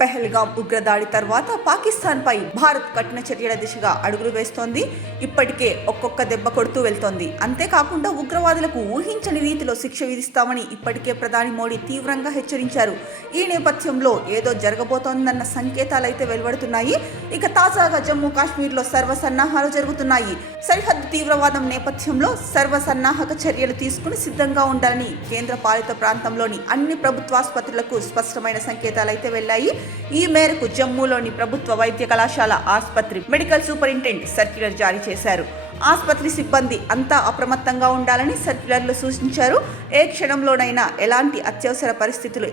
పెహల్గాం ఉగ్రదాడి తర్వాత పాకిస్తాన్పై భారత్ కఠిన చర్యల దిశగా అడుగులు వేస్తోంది. ఇప్పటికే ఒక్కొక్క దెబ్బ కొడుతూ వెళ్తోంది. అంతేకాకుండా ఉగ్రవాదులకు ఊహించని రీతిలో శిక్ష విధిస్తామని ఇప్పటికే ప్రధాని మోడీ తీవ్రంగా హెచ్చరించారు. ఈ నేపథ్యంలో ఏదో జరగబోతోందన్న సంకేతాలైతే వెలువడుతున్నాయి. ఇక తాజాగా జమ్మూ కాశ్మీర్లో సర్వసన్నాహాలు జరుగుతున్నాయి. సరిహద్దు తీవ్రవాదం నేపథ్యంలో సర్వసన్నాహక చర్యలు తీసుకుని సిద్ధంగా ఉండాలని కేంద్ర పాలిత ప్రాంతంలోని అన్ని ప్రభుత్వాసుపత్రులకు స్పష్టమైన సంకేతాలైతే వెళ్లాయి. ఈ మేరకు జమ్మూలోని ప్రభుత్వ వైద్య కళాశాల ఆసుపత్రి మెడికల్ సూపరింటెండెంట్ సర్క్యులర్ జారీ చేశారు. ఆసుపత్రి సిబ్బంది అంతా అప్రమత్తంగా ఉండాలని సర్క్యులర్లు సూచించారు. ఏ క్షణంలోనైనా ఎలాంటి అత్యవసర పరిస్థితులు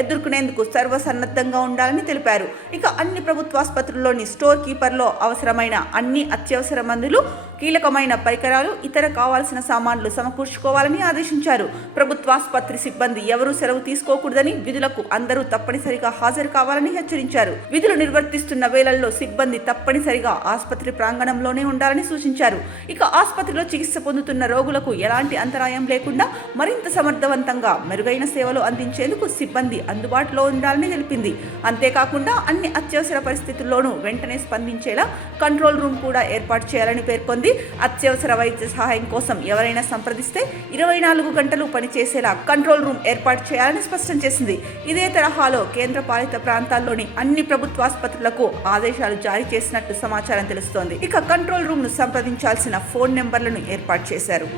ఎదుర్కొనేందుకు సర్వసన్నద్ధంగా ఉండాలని తెలిపారు. ఇక అన్ని ప్రభుత్వాసుపత్రుల్లోని స్టోర్ కీపర్లో అవసరమైన అన్ని అత్యవసర మందులు, కీలకమైన పరికరాలు, ఇతర కావాల్సిన సామాన్లు సమకూర్చుకోవాలని ఆదేశించారు. ప్రభుత్వాసుపత్రి సిబ్బంది ఎవరూ సెలవు తీసుకోకూడదని, విధులకు అందరూ తప్పనిసరిగా హాజరు కావాలని హెచ్చరించారు. విధులు నిర్వర్తిస్తున్న వేళల్లో సిబ్బంది తప్పనిసరిగా ఆసుపత్రి ప్రాంగణంలోనే ఉండాలని సూచించారు. ఇక ఆసుపత్రిలో చికిత్స పొందుతున్న రోగులకు ఎలాంటి అంతరాయం లేకుండా మరింత సమర్థవంతంగా మెరుగైన సేవలు అందించేందుకు సిబ్బంది అందుబాటులో ఉండాలని తెలిపింది. అంతేకాకుండా అన్ని అత్యవసర పరిస్థితుల్లోనూ వెంటనే స్పందించేలా కంట్రోల్ రూమ్ కూడా ఏర్పాటు చేయాలని పేర్కొంది. అత్యవసర వైద్య సహాయం కోసం ఎవరైనా సంప్రదిస్తే 24 గంటలు పనిచేసేలా కంట్రోల్ రూమ్ ఏర్పాటు చేయాలని స్పష్టం చేసింది. ఇదే తరహాలో కేంద్ర పాలిత ప్రాంతాల్లోని అన్ని ప్రభుత్వాసుపత్రులకు ఆదేశాలు జారీ చేసినట్టు సమాచారం తెలుస్తోంది. ఇక కంట్రోల్ రూమ్ ను సంప్రదించాల్సిన ఫోన్ నెంబర్లను ఏర్పాటు చేశారు.